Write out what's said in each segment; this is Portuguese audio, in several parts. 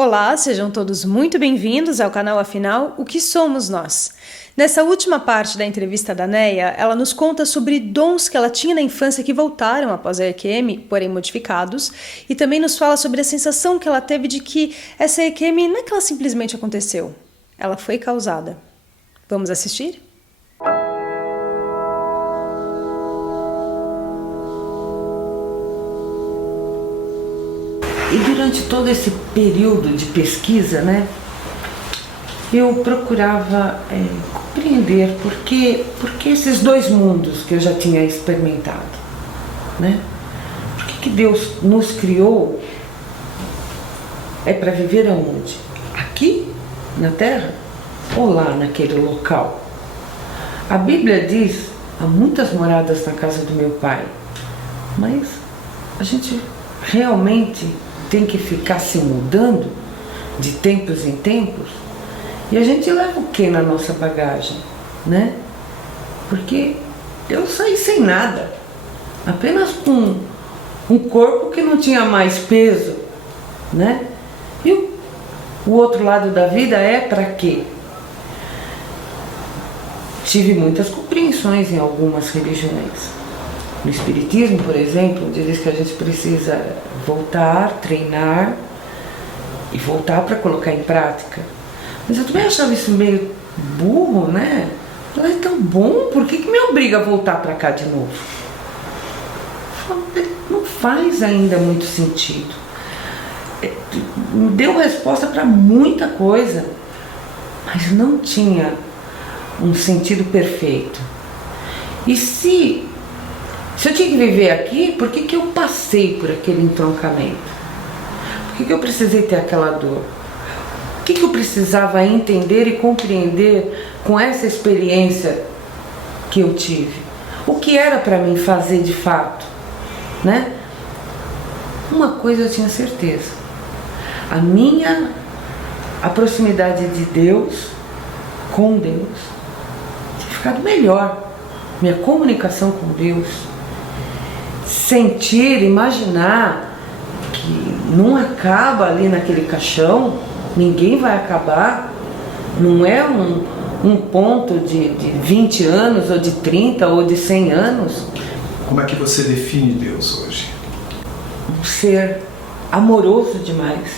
Olá, sejam todos muito bem-vindos ao canal Afinal, O que somos nós? Nessa última parte da entrevista da Neia, ela nos conta sobre dons que ela tinha na infância que voltaram após a EQM, porém modificados, e também nos fala sobre a sensação que ela teve de que essa EQM não é que ela simplesmente aconteceu, ela foi causada. Vamos assistir? E durante todo esse período de pesquisa, eu procurava compreender por que esses dois mundos que eu já tinha experimentado, Por que Deus nos criou para viver aonde? Aqui, na Terra, ou lá naquele local? A Bíblia diz, há muitas moradas na casa do meu Pai, mas a gente realmente tem que ficar se mudando de tempos em tempos, e a gente leva o que na nossa bagagem, Porque eu saí sem nada, apenas com um corpo que não tinha mais peso, E o outro lado da vida é para quê? Tive muitas compreensões em algumas religiões. No Espiritismo, por exemplo, diz que a gente precisa voltar, treinar e voltar para colocar em prática. Mas eu também achava isso meio burro, Ela é tão bom, por que me obriga a voltar para cá de novo? Não faz ainda muito sentido. Deu resposta para muita coisa, mas não tinha um sentido perfeito. E se eu tinha que viver aqui, por que eu passei por aquele entroncamento? Por que eu precisei ter aquela dor? O que eu precisava entender e compreender com essa experiência que eu tive? O que era para mim fazer de fato? Uma coisa eu tinha certeza. A proximidade de Deus, com Deus, tinha ficado melhor. Minha comunicação com Deus, sentir, imaginar que não acaba ali naquele caixão, ninguém vai acabar, não é um ponto de 20 anos, ou de 30, ou de 100 anos. Como é que você define Deus hoje? Um ser amoroso demais,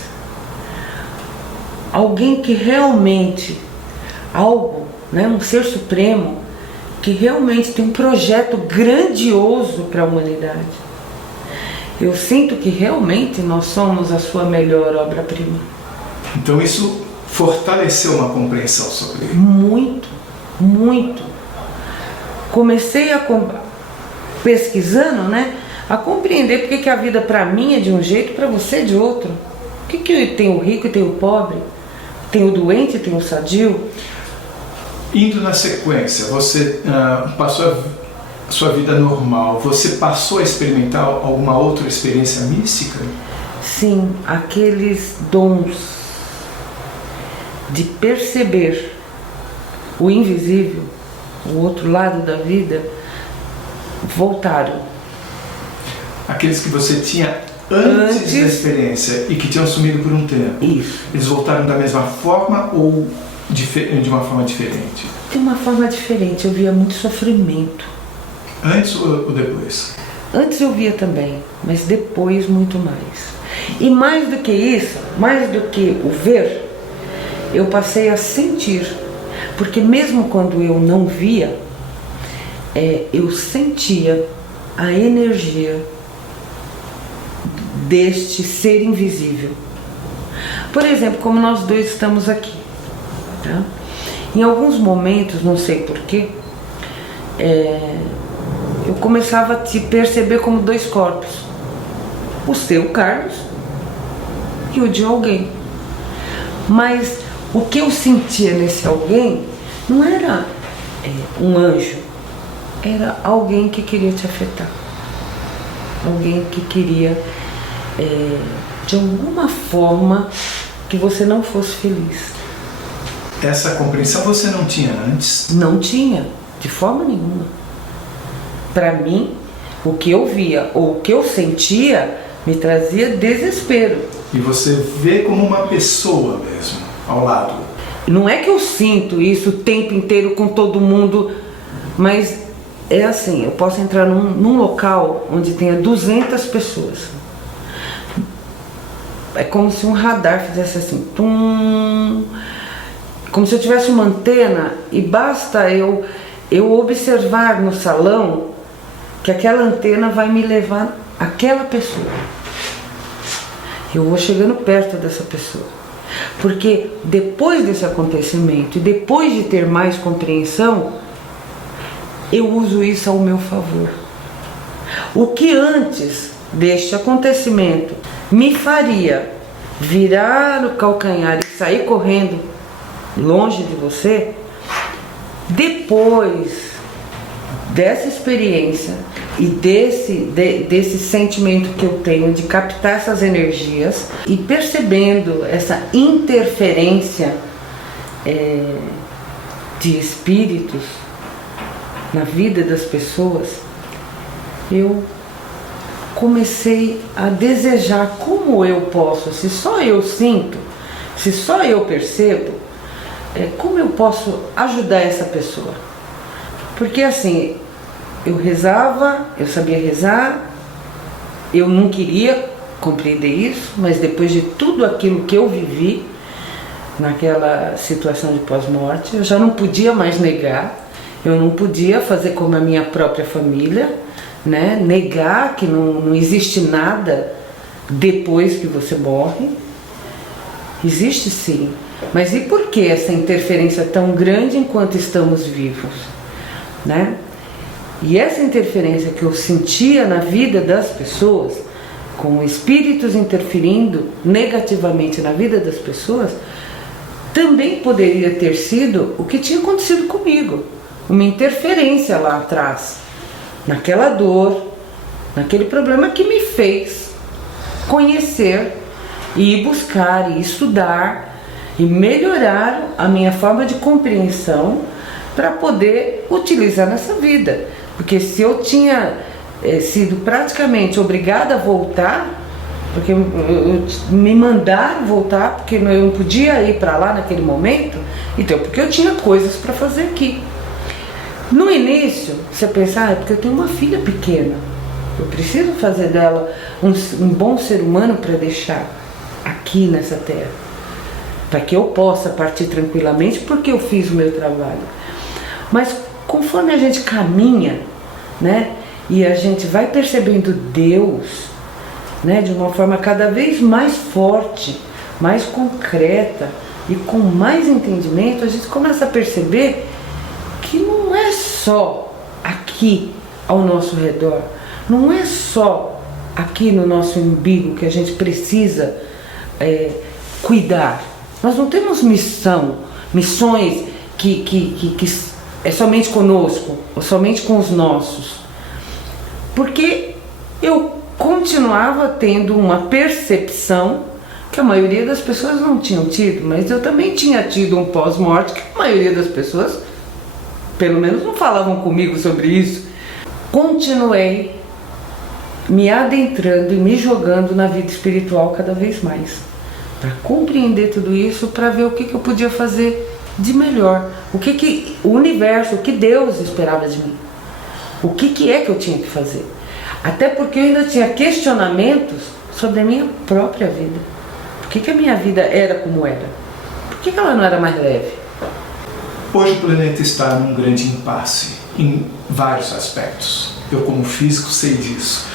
alguém que realmente, um ser supremo, que realmente tem um projeto grandioso para a humanidade. Eu sinto que realmente nós somos a sua melhor obra-prima. Então isso fortaleceu uma compreensão sobre ele? Muito, muito. Comecei pesquisando, a compreender porque que a vida para mim é de um jeito e para você é de outro. Por que tem o rico e tem o pobre? Tem o doente e tem o sadio? Indo na sequência, você passou a sua vida normal, você passou a experimentar alguma outra experiência mística? Sim, aqueles dons de perceber o invisível, o outro lado da vida, voltaram. Aqueles que você tinha antes da experiência e que tinham sumido por um tempo, Isso. Eles voltaram da mesma forma ou de uma forma diferente? De uma forma diferente, eu via muito sofrimento. Antes ou depois? Antes eu via também, mas depois muito mais. E mais do que isso, mais do que o ver, eu passei a sentir. Porque mesmo quando eu não via, eu sentia a energia deste ser invisível. Por exemplo, como nós dois estamos aqui. Em alguns momentos, não sei porquê, eu começava a te perceber como dois corpos. O seu, Carlos, e o de alguém. Mas o que eu sentia nesse alguém não era um anjo, era alguém que queria te afetar. Alguém que queria, de alguma forma, que você não fosse feliz. Essa compreensão você não tinha antes? Não tinha, de forma nenhuma. Para mim, o que eu via ou o que eu sentia me trazia desespero. e você vê como uma pessoa mesmo ao lado. Não é que eu sinto isso o tempo inteiro com todo mundo, mas é assim, eu posso entrar num local onde tenha 200 pessoas. É como se um radar fizesse assim, tum, como se eu tivesse uma antena e basta eu observar no salão que aquela antena vai me levar àquela pessoa. Eu vou chegando perto dessa pessoa. Porque depois desse acontecimento e depois de ter mais compreensão, eu uso isso ao meu favor. O que antes deste acontecimento me faria virar o calcanhar e sair correndo longe de você, depois dessa experiência e desse sentimento que eu tenho de captar essas energias e percebendo essa interferência de espíritos na vida das pessoas, eu comecei a desejar como eu posso, se só eu sinto, se só eu percebo, como eu posso ajudar essa pessoa. Porque assim, eu rezava, eu sabia rezar, eu não queria compreender isso, mas depois de tudo aquilo que eu vivi naquela situação de pós-morte, eu já não podia mais negar, eu não podia fazer como a minha própria família, né? Negar que não existe nada depois que você morre. Existe sim, mas e por que essa interferência tão grande enquanto estamos vivos, né? E essa interferência que eu sentia na vida das pessoas, com espíritos interferindo negativamente na vida das pessoas, também poderia ter sido o que tinha acontecido comigo, uma interferência lá atrás, naquela dor, naquele problema que me fez conhecer e ir buscar e estudar e melhorar a minha forma de compreensão para poder utilizar nessa vida. Porque se eu tinha sido praticamente obrigada a voltar, porque me mandaram voltar, porque eu não podia ir para lá naquele momento, então porque eu tinha coisas para fazer aqui. No início, você pensa, é porque eu tenho uma filha pequena, eu preciso fazer dela um bom ser humano para deixar aqui nessa terra, para que eu possa partir tranquilamente, porque eu fiz o meu trabalho. Mas conforme a gente caminha, né, e a gente vai percebendo Deus, né, de uma forma cada vez mais forte, mais concreta e com mais entendimento, a gente começa a perceber que não é só aqui ao nosso redor, não é só aqui no nosso umbigo que a gente precisa cuidar. Nós não temos missões que é somente conosco, ou somente com os nossos. Porque eu continuava tendo uma percepção que a maioria das pessoas não tinham tido, mas eu também tinha tido um pós-morte que a maioria das pessoas, pelo menos, não falavam comigo sobre isso. Continuei me adentrando e me jogando na vida espiritual cada vez mais, para compreender tudo isso, para ver o que eu podia fazer de melhor, o que o universo, o que Deus esperava de mim, o que é que eu tinha que fazer. Até porque eu ainda tinha questionamentos sobre a minha própria vida. Por que a minha vida era como era? Por que ela não era mais leve? Hoje o planeta está num grande impasse em vários aspectos. Eu, como físico, sei disso.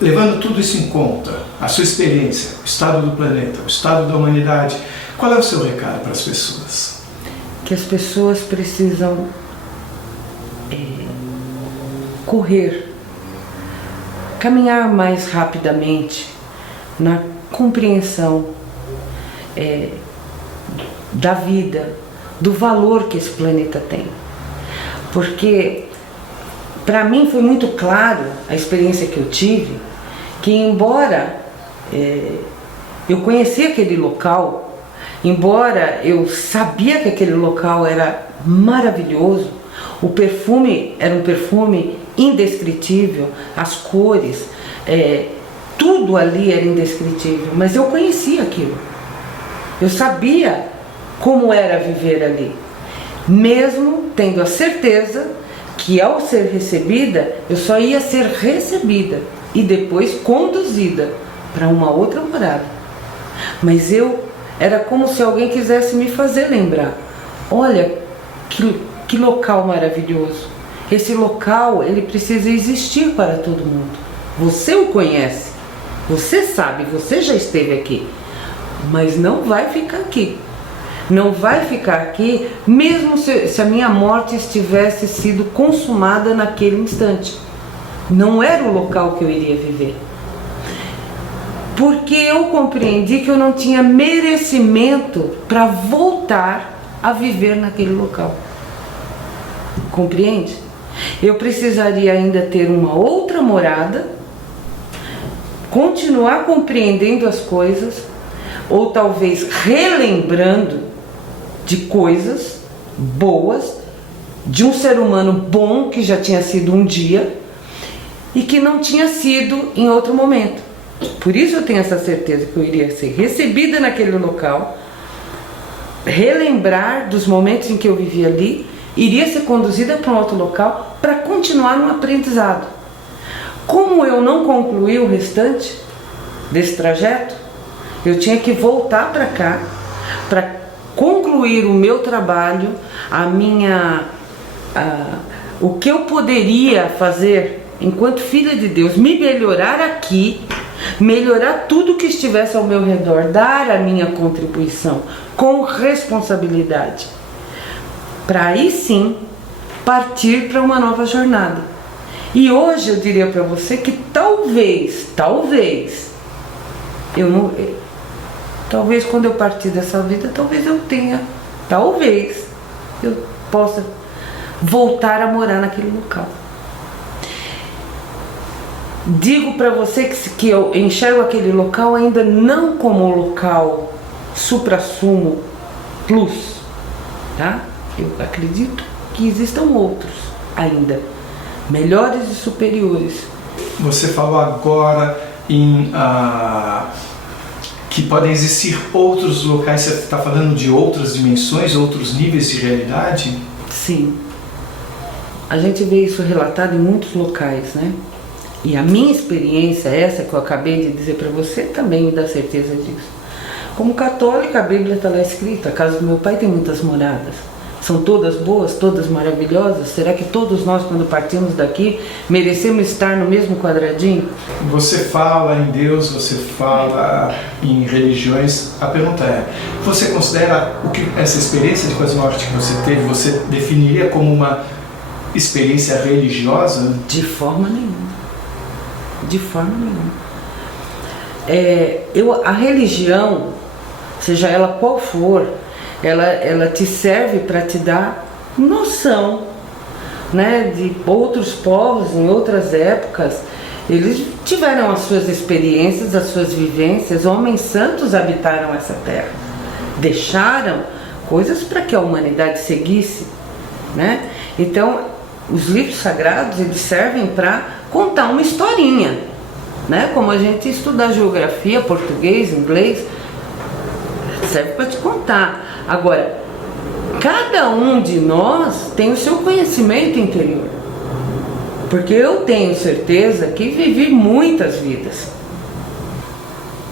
Levando tudo isso em conta, a sua experiência, o estado do planeta, o estado da humanidade, qual é o seu recado para as pessoas? Que as pessoas precisam correr, caminhar mais rapidamente na compreensão da vida, do valor que esse planeta tem. Porque para mim foi muito claro a experiência que eu tive, que embora eu conhecia aquele local, embora eu sabia que aquele local era maravilhoso, o perfume era um perfume indescritível, as cores, tudo ali era indescritível, mas eu conhecia aquilo. Eu sabia como era viver ali, mesmo tendo a certeza que ao ser recebida, eu só ia ser recebida e depois conduzida para uma outra morada. Mas era como se alguém quisesse me fazer lembrar: olha, que local maravilhoso. Esse local, ele precisa existir para todo mundo. Você o conhece, você sabe, você já esteve aqui, mas não vai ficar aqui. Não vai ficar aqui mesmo se a minha morte estivesse sido consumada naquele instante. Não era o local que eu iria viver. Porque eu compreendi que eu não tinha merecimento para voltar a viver naquele local. Compreende? Eu precisaria ainda ter uma outra morada, continuar compreendendo as coisas, ou talvez relembrando de coisas boas, de um ser humano bom que já tinha sido um dia e que não tinha sido em outro momento. Por isso eu tenho essa certeza que eu iria ser recebida naquele local, relembrar dos momentos em que eu vivi ali, iria ser conduzida para um outro local para continuar um aprendizado. Como eu não concluí o restante desse trajeto, eu tinha que voltar para cá para concluir o meu trabalho, o que eu poderia fazer enquanto filha de Deus, me melhorar aqui, melhorar tudo que estivesse ao meu redor, dar a minha contribuição com responsabilidade, para aí sim partir para uma nova jornada. E hoje eu diria para você que talvez quando eu partir dessa vida, talvez eu possa voltar a morar naquele local. Digo para você que eu enxergo aquele local ainda não como um local supra-sumo plus, tá? Eu acredito que existam outros ainda, melhores e superiores. Você falou agora em que podem existir outros locais. Você está falando de outras dimensões, outros níveis de realidade? Sim. A gente vê isso relatado em muitos locais, né? E a minha experiência, essa que eu acabei de dizer para você, também me dá certeza disso. Como católica, a Bíblia está lá escrita: a casa do meu pai tem muitas moradas. São todas boas, todas maravilhosas? Será que todos nós, quando partimos daqui, merecemos estar no mesmo quadradinho? Você fala em Deus, você fala em religiões. A pergunta é: você considera essa experiência de quase morte que você teve, você definiria como uma experiência religiosa? De forma nenhuma. De forma nenhuma. A religião, seja ela qual for, ela te serve para te dar noção, né, de outros povos em outras épocas. Eles tiveram as suas experiências, as suas vivências. Homens santos habitaram essa terra, deixaram coisas para que a humanidade seguisse, né? Então, os livros sagrados, eles servem para contar uma historinha, né? Como a gente estuda geografia, português, inglês, serve para te contar. Agora, cada um de nós tem o seu conhecimento interior, porque eu tenho certeza que vivi muitas vidas.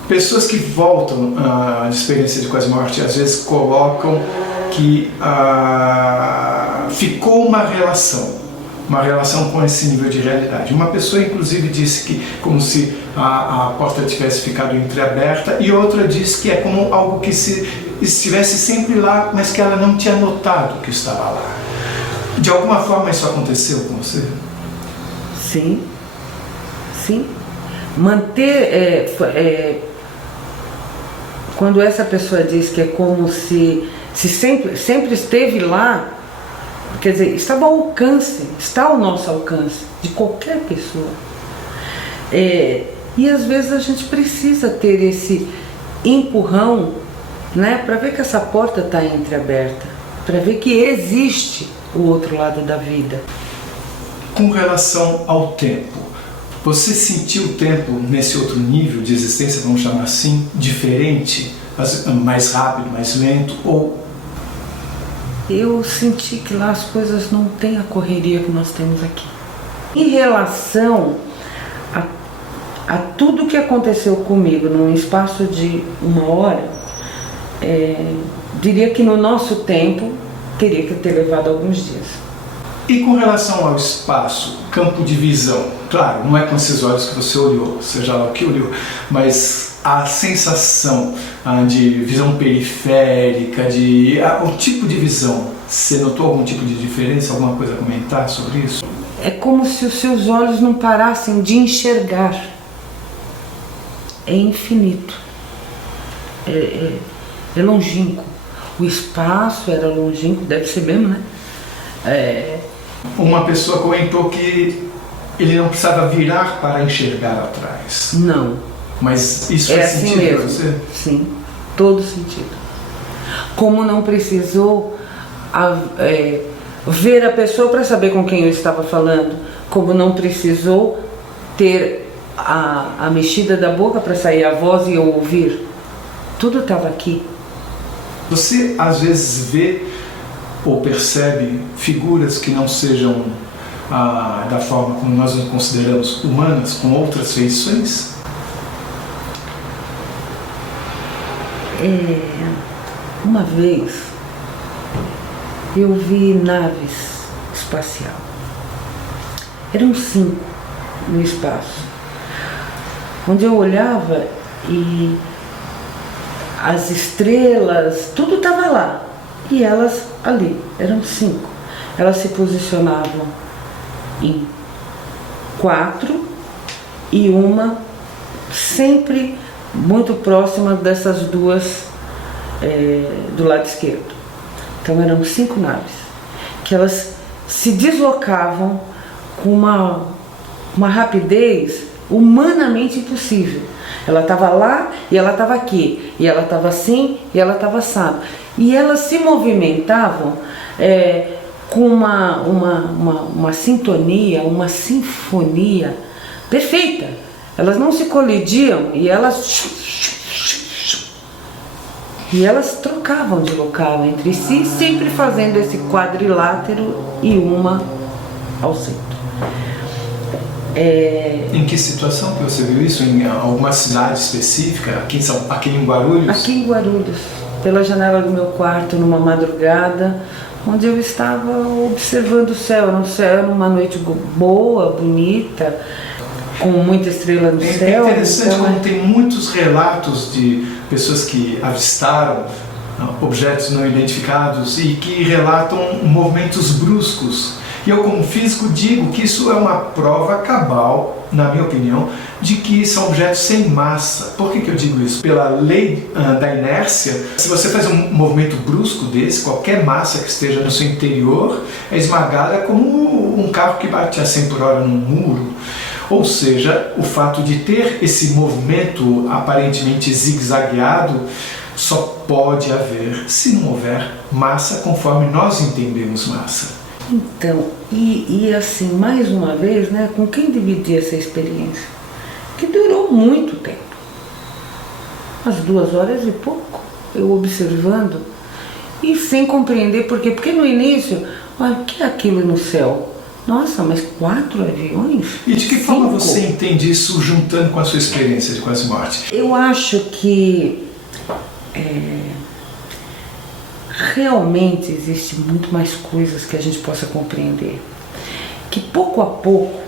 Pessoas que voltam à experiência de quase morte às vezes colocam que ficou uma relação com esse nível de realidade. Uma pessoa inclusive disse que como se a porta tivesse ficado entreaberta, e outra disse que é como algo que estivesse sempre lá, mas que ela não tinha notado que estava lá. De alguma forma isso aconteceu com você? Sim, sim. Quando essa pessoa diz que é como se sempre esteve lá, quer dizer, estava ao alcance, está ao nosso alcance, de qualquer pessoa. E às vezes a gente precisa ter esse empurrão, né, para ver que essa porta está entreaberta, para ver que existe o outro lado da vida. Com relação ao tempo, Você sentiu o tempo nesse outro nível de existência, vamos chamar assim, diferente, mais rápido, mais lento, ou... Eu senti que lá as coisas não têm a correria que nós temos aqui. Em relação a tudo que aconteceu comigo num espaço de 1 hora, diria que no nosso tempo teria que ter levado alguns dias. E com relação ao espaço, campo de visão, claro, não é com esses olhos que você olhou, seja lá o que olhou, mas a sensação de visão periférica, o tipo de visão, você notou algum tipo de diferença, alguma coisa a comentar sobre isso? É como se os seus olhos não parassem de enxergar. É infinito. É longínquo. O espaço era longínquo, deve ser mesmo, né? Uma pessoa comentou que ele não precisava virar para enxergar atrás. Não. Mas isso É faz assim sentido mesmo. para você? Sim, todo sentido. Como não precisou ver a pessoa para saber com quem eu estava falando, como não precisou ter a mexida da boca para sair a voz e eu ouvir. Tudo estava aqui. Você às vezes vê ou percebe figuras que não sejam da forma como nós nos consideramos humanas, com outras feições? Uma vez eu vi naves espacial. Eram 5 no espaço. Onde eu olhava e as estrelas, tudo estava lá. E elas ali, eram 5. Elas se posicionavam em 4 e uma sempre muito próxima dessas duas do lado esquerdo. Então eram 5 naves que elas se deslocavam com uma rapidez humanamente impossível. Ela estava lá e ela estava aqui, e ela estava assim e ela estava assado. E elas se movimentavam com uma sintonia, uma sinfonia perfeita. Elas não se colidiam e elas trocavam de local entre si, sempre fazendo esse quadrilátero e uma ao centro. Em que situação que você viu isso? Em alguma cidade específica? Aqui em Guarulhos? Aqui em Guarulhos, pela janela do meu quarto, numa madrugada, onde eu estava observando o céu. Era uma noite boa, bonita, com muita estrela no céu. É interessante como tem muitos relatos de pessoas que avistaram objetos não identificados e que relatam movimentos bruscos. E eu, como físico, digo que isso é uma prova cabal, na minha opinião, de que são objetos sem massa. Por que eu digo isso? Pela lei da inércia, se você faz um movimento brusco desse, qualquer massa que esteja no seu interior é esmagada como um carro que bate a 100 por hora num muro. Ou seja, o fato de ter esse movimento aparentemente zigue-zagueado só pode haver se não houver massa conforme nós entendemos massa. Então, e assim, mais uma vez, né, com quem dividir essa experiência? Que durou muito tempo. Umas 2 horas e pouco, eu observando e sem compreender por quê. Porque no início, olha, o que é aquilo no céu? Nossa, mas 4 aviões? E de que 5? forma você entende isso juntando com a sua experiência de quase morte? Eu acho que realmente existe muito mais coisas que a gente possa compreender. Que pouco a pouco,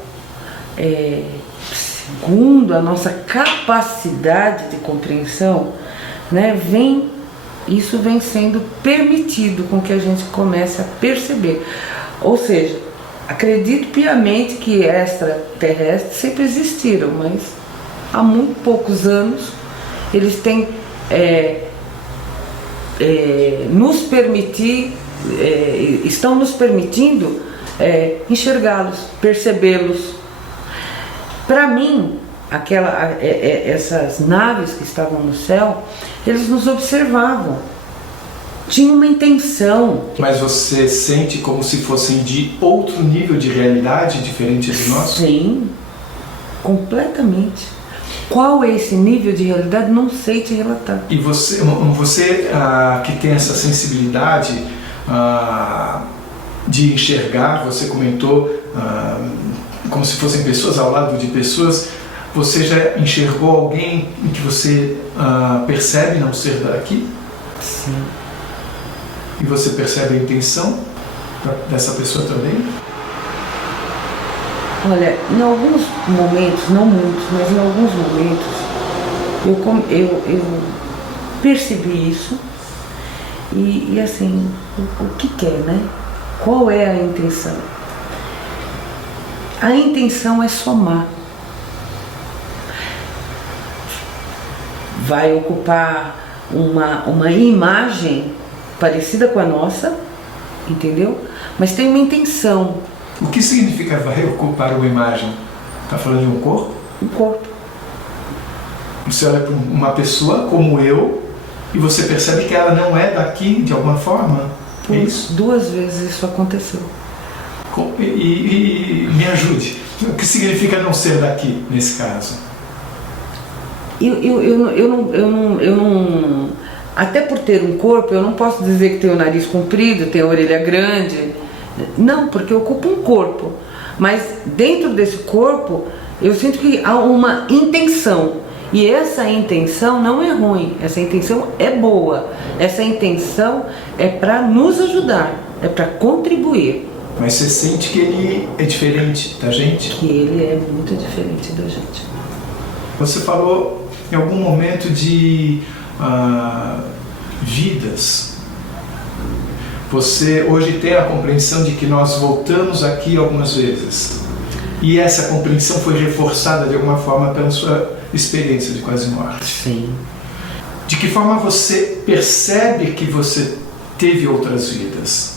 segundo a nossa capacidade de compreensão, né, isso vem sendo permitido com que a gente comece a perceber. Ou seja, acredito piamente que extraterrestres sempre existiram, mas há muito poucos anos eles têm estão nos permitindo enxergá-los, percebê-los. Para mim, essas naves que estavam no céu, eles nos observavam, tinham uma intenção. Mas você sente como se fossem de outro nível de realidade, diferente de nós? Sim, completamente. Qual é esse nível de realidade? Não sei te relatar. E você que tem essa sensibilidade de enxergar, você comentou como se fossem pessoas ao lado de pessoas, você já enxergou alguém em que você percebe não ser daqui? Sim. E você percebe a intenção dessa pessoa também? Olha, em alguns momentos, não muitos, mas em alguns momentos, eu percebi isso e assim, o que quer, né? Qual é a intenção? A intenção é somar. Vai ocupar uma imagem parecida com a nossa, entendeu? Mas tem uma intenção. O que significa vai ocupar uma imagem? Está falando de um corpo? Um corpo. Você olha para uma pessoa como eu e você percebe que ela não é daqui de alguma forma? Por isso? 2 vezes isso aconteceu. E me ajude. O que significa não ser daqui nesse caso? Eu não. Até por ter um corpo, eu não posso dizer que tenho o nariz comprido, tenho a orelha grande. Não, porque eu ocupo um corpo. Mas dentro desse corpo, eu sinto que há uma intenção. E essa intenção não é ruim, essa intenção é boa. Essa intenção é para nos ajudar, é para contribuir. Mas você sente que ele é diferente da gente? Que ele é muito diferente da gente. Você falou em algum momento de vidas. Você hoje tem a compreensão de que nós voltamos aqui algumas vezes. E essa compreensão foi reforçada de alguma forma pela sua experiência de quase morte. Sim. De que forma você percebe que você teve outras vidas?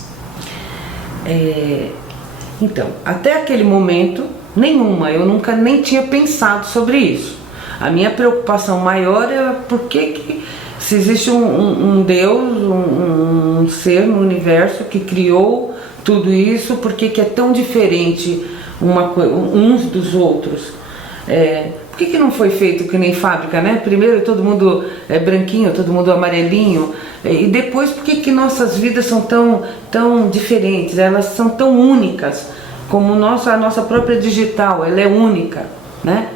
Então, até aquele momento, nenhuma. Eu nunca nem tinha pensado sobre isso. A minha preocupação maior era por que se existe um Deus, um ser no universo que criou tudo isso, por que é tão diferente uns dos outros? Por que não foi feito que nem fábrica, né? Primeiro todo mundo é branquinho, todo mundo amarelinho, e depois por que nossas vidas são tão diferentes? Elas são tão únicas, como a nossa própria digital, ela é única, né?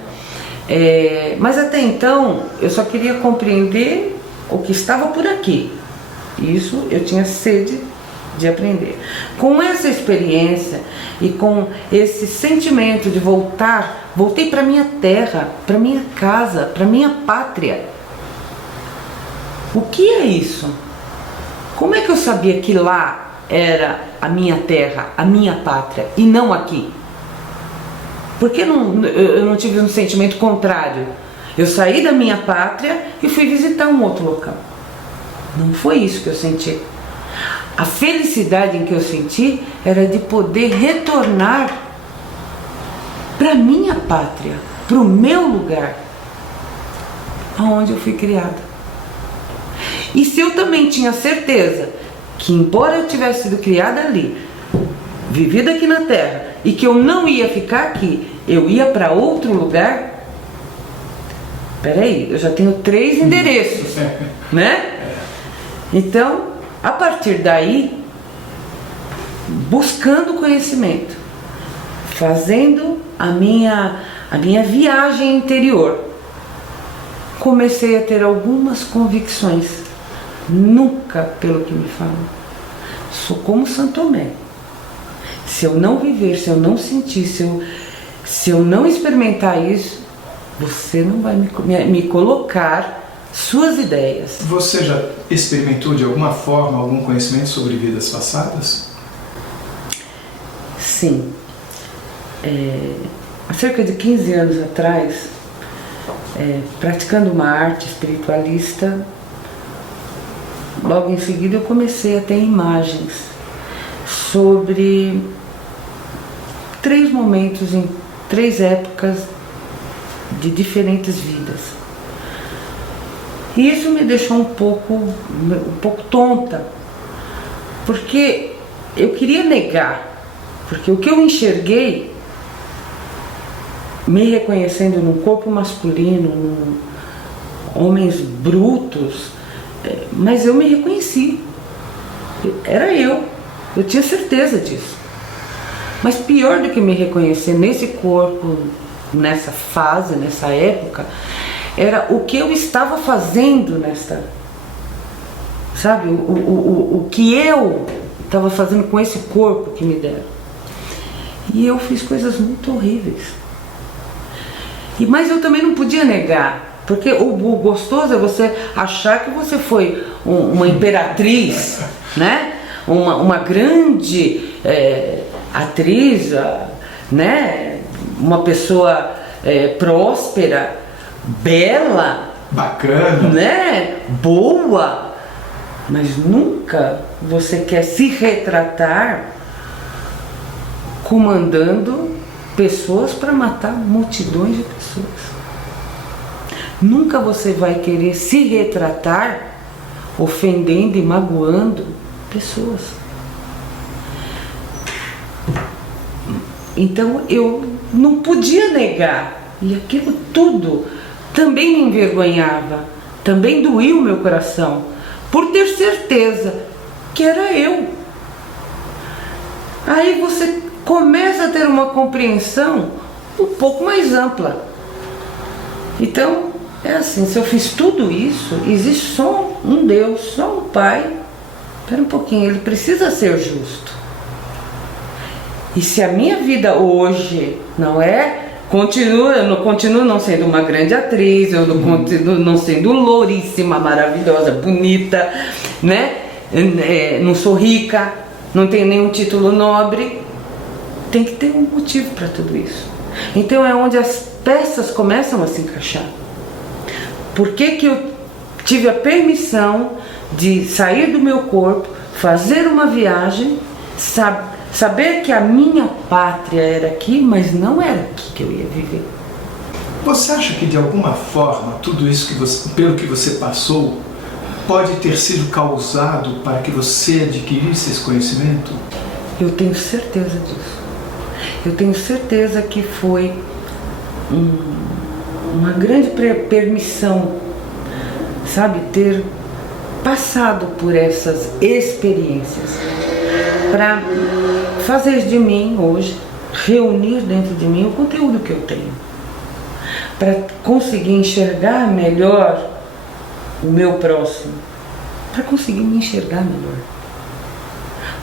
Mas até então eu só queria compreender o que estava por aqui. Isso eu tinha sede de aprender. Com essa experiência e com esse sentimento de voltei para minha terra, para minha casa, para minha pátria. O que é isso? Como é que eu sabia que lá era a minha terra, a minha pátria e não aqui? Por que eu não tive um sentimento contrário? Eu saí da minha pátria e fui visitar um outro local. Não foi isso que eu senti. A felicidade em que eu senti era de poder retornar para minha pátria, para o meu lugar, aonde eu fui criada. E se eu também tinha certeza que, embora eu tivesse sido criada ali, vivida aqui na Terra, e que eu não ia ficar aqui, eu ia para outro lugar. Peraí, eu já tenho 3 endereços, né? Então, a partir daí, buscando conhecimento, fazendo a minha viagem interior, comecei a ter algumas convicções, nunca pelo que me falam. Sou como Santo Tomé. Se eu não viver, se eu não sentir, se eu não experimentar isso, você não vai me colocar suas ideias. Você já experimentou de alguma forma algum conhecimento sobre vidas passadas? Sim. Há cerca de 15 anos atrás, praticando uma arte espiritualista, logo em seguida eu comecei a ter imagens sobre 3 momentos em 3 épocas de diferentes vidas. E isso me deixou um pouco tonta, porque eu queria negar, porque o que eu enxerguei me reconhecendo num corpo masculino, homens brutos, mas eu me reconheci. Era eu tinha certeza disso. Mas pior do que me reconhecer nesse corpo, nessa fase, nessa época, era o que eu estava fazendo nesta, sabe, o que eu estava fazendo com esse corpo que me deram. E eu fiz coisas muito horríveis. Mas eu também não podia negar, porque o gostoso é você achar que você foi uma imperatriz, né? Uma grande atriz, né? Uma pessoa próspera, bela, bacana, né? Boa, mas nunca você quer se retratar comandando pessoas para matar multidões de pessoas. Nunca você vai querer se retratar ofendendo e magoando pessoas. Então eu não podia negar, e aquilo tudo também me envergonhava, também doía o meu coração, por ter certeza que era eu. Aí você começa a ter uma compreensão um pouco mais ampla. Então, é assim, se eu fiz tudo isso, existe só um Deus, só um Pai. Espera um pouquinho, Ele precisa ser justo. E se a minha vida hoje não é, eu não continuo não sendo uma grande atriz, eu não continuo não sendo louríssima, maravilhosa, bonita, né? Não sou rica, não tenho nenhum título nobre. Tem que ter um motivo para tudo isso. Então é onde as peças começam a se encaixar. Por que eu tive a permissão de sair do meu corpo, fazer uma viagem, saber que a minha pátria era aqui, mas não era aqui que eu ia viver. Você acha que de alguma forma tudo isso pelo que você passou pode ter sido causado para que você adquirisse esse conhecimento? Eu tenho certeza disso. Eu tenho certeza que foi uma grande permissão, sabe, ter passado por essas experiências para fazer de mim hoje, reunir dentro de mim o conteúdo que eu tenho, para conseguir enxergar melhor o meu próximo, para conseguir me enxergar melhor,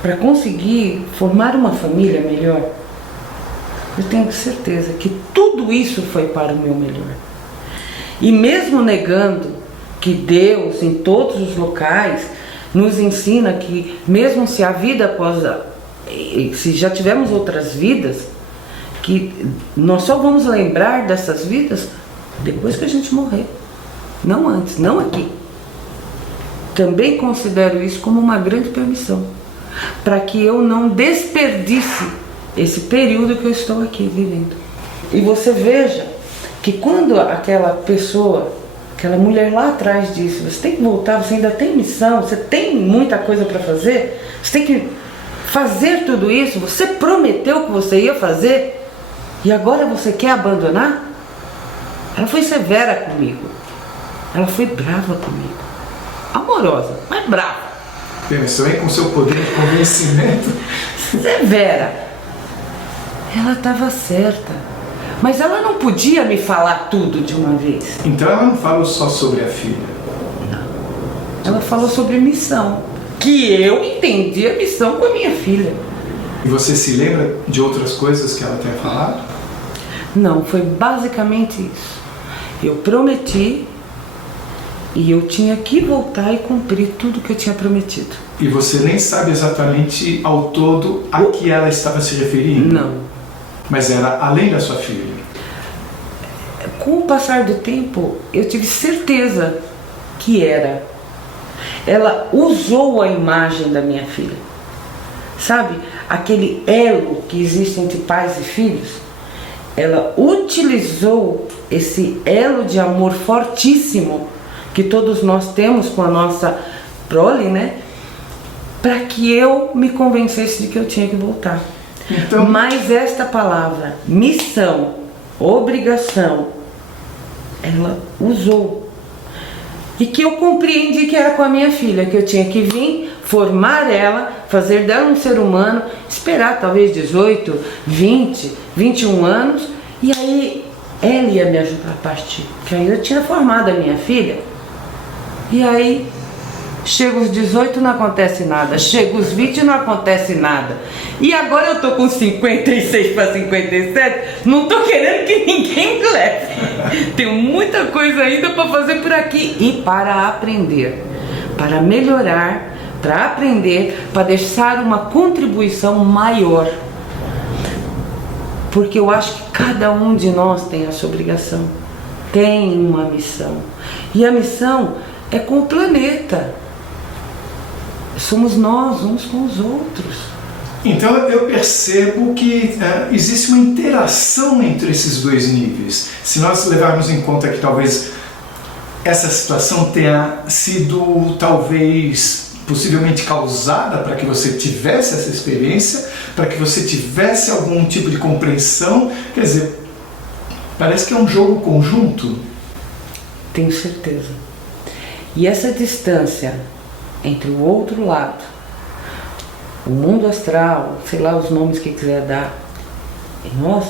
para conseguir formar uma família melhor. Eu tenho certeza que tudo isso foi para o meu melhor. E mesmo negando que Deus, em todos os locais, nos ensina que mesmo se a vida após se já tivemos outras vidas, que nós só vamos lembrar dessas vidas depois que a gente morrer, não antes, não aqui. Também considero isso como uma grande permissão, para que eu não desperdice esse período que eu estou aqui vivendo. E você veja que quando aquela pessoa, aquela mulher lá atrás disse, você tem que voltar, você ainda tem missão, você tem muita coisa para fazer, você tem que fazer tudo isso, você prometeu que você ia fazer e agora você quer abandonar? Ela foi severa comigo, ela foi brava comigo, amorosa, mas brava. Você vem com seu poder de convencimento. Severa. Ela estava certa, mas ela não podia me falar tudo de uma vez. Então ela não falou só sobre a filha? Não. Ela falou sobre missão, que eu entendi a missão com a minha filha. E você se lembra de outras coisas que ela tenha falado? Não, foi basicamente isso. Eu prometi e eu tinha que voltar e cumprir tudo que eu tinha prometido. E você nem sabe exatamente ao todo a que ela estava se referindo? Não. Mas era além da sua filha? Com o passar do tempo, eu tive certeza que era. Ela usou a imagem da minha filha. Sabe, aquele elo que existe entre pais e filhos? Ela utilizou esse elo de amor fortíssimo que todos nós temos com a nossa prole, né? Para que eu me convencesse de que eu tinha que voltar. Então, mas esta palavra, missão, obrigação, ela usou. E que eu compreendi que era com a minha filha, que eu tinha que vir, formar ela, fazer dela um ser humano, esperar talvez 18, 20, 21 anos, e aí ela ia me ajudar a partir. Porque aí eu tinha formado a minha filha, e aí chega os 18 não acontece nada, chega os 20 não acontece nada. E agora eu tô com 56 para 57, não tô querendo que ninguém me leve. Tenho muita coisa ainda para fazer por aqui e para aprender, para melhorar, para aprender, para deixar uma contribuição maior. Porque eu acho que cada um de nós tem essa obrigação, tem uma missão. E a missão é com o planeta. Somos nós uns com os outros. Então eu percebo que existe uma interação entre esses dois níveis. Se nós levarmos em conta que talvez essa situação tenha sido talvez possivelmente causada para que você tivesse essa experiência, para que você tivesse algum tipo de compreensão, quer dizer, parece que é um jogo conjunto. Tenho certeza. E essa distância entre o outro lado, o mundo astral, sei lá os nomes que quiser dar, e nós,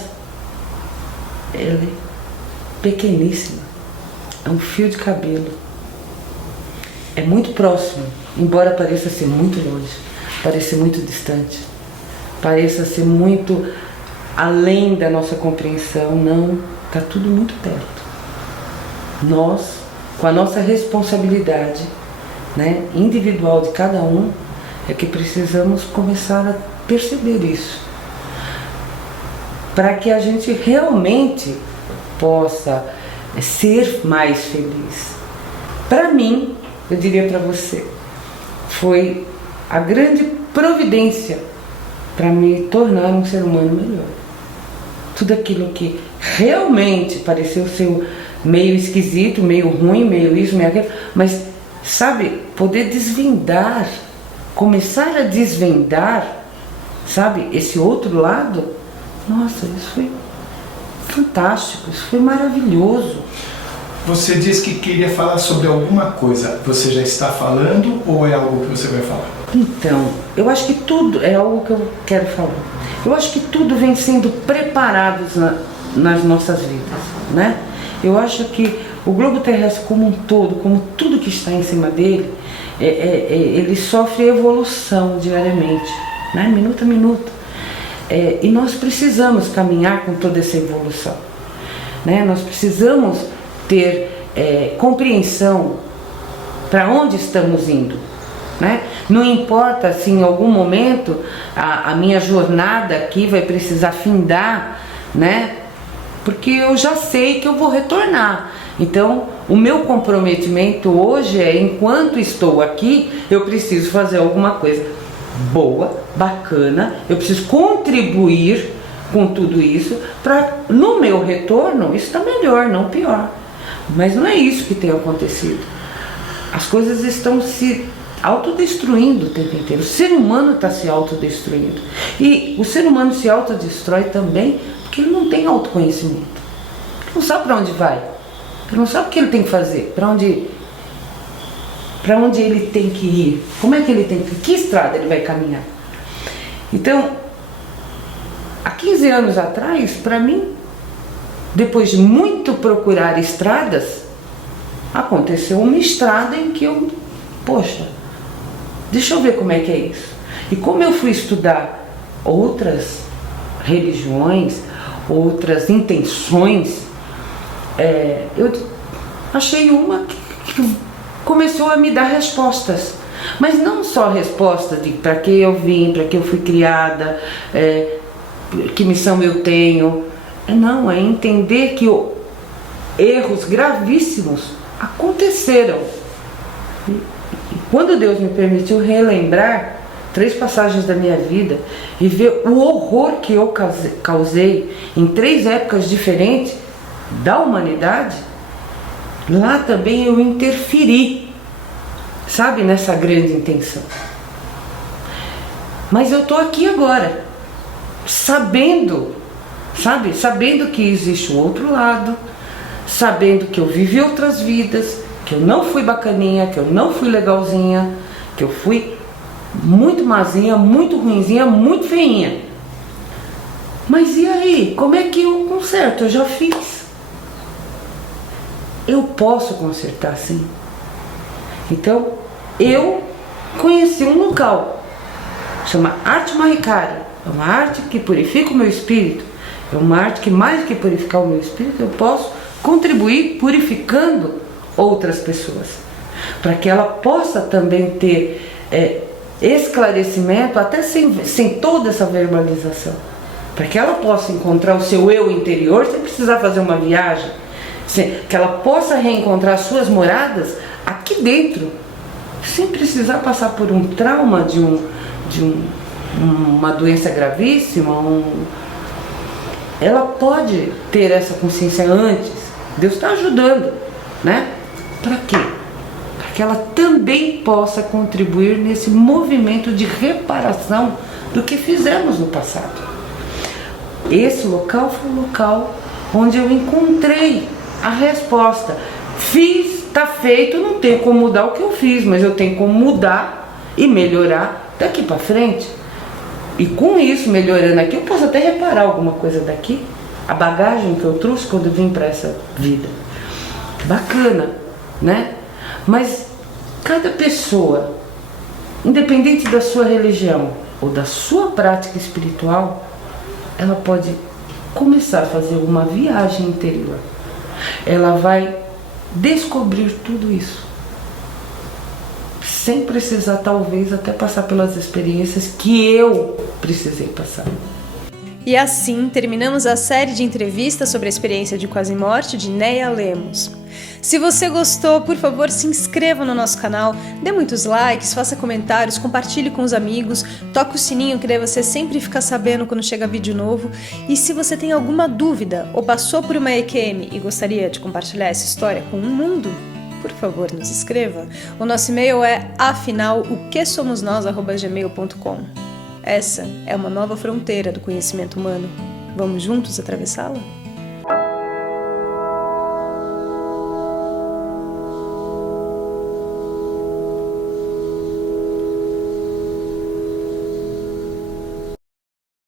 ela é pequeníssima, é um fio de cabelo, é muito próximo, embora pareça ser muito longe, pareça ser muito distante, pareça ser muito além da nossa compreensão. Não, está tudo muito perto. Nós, com a nossa responsabilidade, né, individual de cada um, é que precisamos começar a perceber isso, para que a gente realmente possa ser mais feliz. Para mim, eu diria para você, foi a grande providência para me tornar um ser humano melhor. Tudo aquilo que realmente pareceu ser meio esquisito, meio ruim, meio isso, meio aquilo, mas sabe, poder desvendar, começar a desvendar, sabe, esse outro lado, nossa, isso foi fantástico, isso foi maravilhoso. Você disse que queria falar sobre alguma coisa, você já está falando ou é algo que você vai falar? Então, eu acho que tudo é algo que eu quero falar. Eu acho que tudo vem sendo preparado nas nossas vidas, né? Eu acho que o globo terrestre como um todo, como tudo que está em cima dele, ele sofre evolução diariamente, né? Minuto a minuto. E nós precisamos caminhar com toda essa evolução, né? Nós precisamos ter compreensão para onde estamos indo, né? Não importa se em algum momento a minha jornada aqui vai precisar findar, né? Porque eu já sei que eu vou retornar. Então, o meu comprometimento hoje é, enquanto estou aqui, eu preciso fazer alguma coisa boa, bacana, eu preciso contribuir com tudo isso para, no meu retorno, isso está melhor, não pior. Mas não é isso que tem acontecido. As coisas estão se autodestruindo o tempo inteiro. O ser humano está se autodestruindo. E o ser humano se autodestrói também porque ele não tem autoconhecimento. Ele não sabe para onde vai. Ele não sabe o que ele tem que fazer. Para onde ele tem que ir. Como é que ele tem que estrada ele vai caminhar. Então, há 15 anos atrás, para mim, depois de muito procurar estradas, aconteceu uma estrada em que eu, poxa, deixa eu ver como é que é isso. E como eu fui estudar outras religiões, outras intenções, eu achei uma que começou a me dar respostas. Mas não só respostas de para que eu vim, para que eu fui criada, que missão eu tenho. Não, é entender que erros gravíssimos aconteceram. E quando Deus me permitiu relembrar 3 passagens da minha vida e ver o horror que eu causei em 3 épocas diferentes da humanidade, lá também eu interferi, sabe, nessa grande intenção. Mas eu estou aqui agora, sabendo sabe? Sabendo que existe o outro lado, sabendo que eu vivi outras vidas, que eu não fui bacaninha, que eu não fui legalzinha, que eu fui muito mazinha, muito ruinzinha, muito feinha. Mas e aí? Como é que eu conserto? Eu já fiz. Eu posso consertar sim. Então, eu conheci um local, chama Arte Mahikari. É uma arte que purifica o meu espírito. É uma arte que, mais que purificar o meu espírito, eu posso contribuir purificando outras pessoas, para que ela possa também ter esclarecimento, até sem toda essa verbalização, para que ela possa encontrar o seu eu interior sem precisar fazer uma viagem, que ela possa reencontrar suas moradas aqui dentro, sem precisar passar por um trauma de uma doença gravíssima. Ela pode ter essa consciência antes. Deus está ajudando, né? Para quê? Para que ela também possa contribuir nesse movimento de reparação do que fizemos no passado. Esse local foi o local onde eu encontrei a resposta. Fiz, está feito, não tem como mudar o que eu fiz, mas eu tenho como mudar e melhorar daqui para frente. E com isso, melhorando aqui, eu posso até reparar alguma coisa daqui, a bagagem que eu trouxe quando eu vim para essa vida. Bacana, né? Mas cada pessoa, independente da sua religião ou da sua prática espiritual, ela pode começar a fazer uma viagem interior. Ela vai descobrir tudo isso, sem precisar talvez até passar pelas experiências que eu precisei passar. E assim terminamos a série de entrevistas sobre a experiência de quase morte de Neia Lemos. Se você gostou, por favor, se inscreva no nosso canal, dê muitos likes, faça comentários, compartilhe com os amigos, toque o sininho que daí você sempre fica sabendo quando chega vídeo novo. E se você tem alguma dúvida ou passou por uma EQM e gostaria de compartilhar essa história com o mundo, por favor, nos escreva. O nosso e-mail é afinal-o-que-somos-nós@gmail.com. Essa é uma nova fronteira do conhecimento humano. Vamos juntos atravessá-la?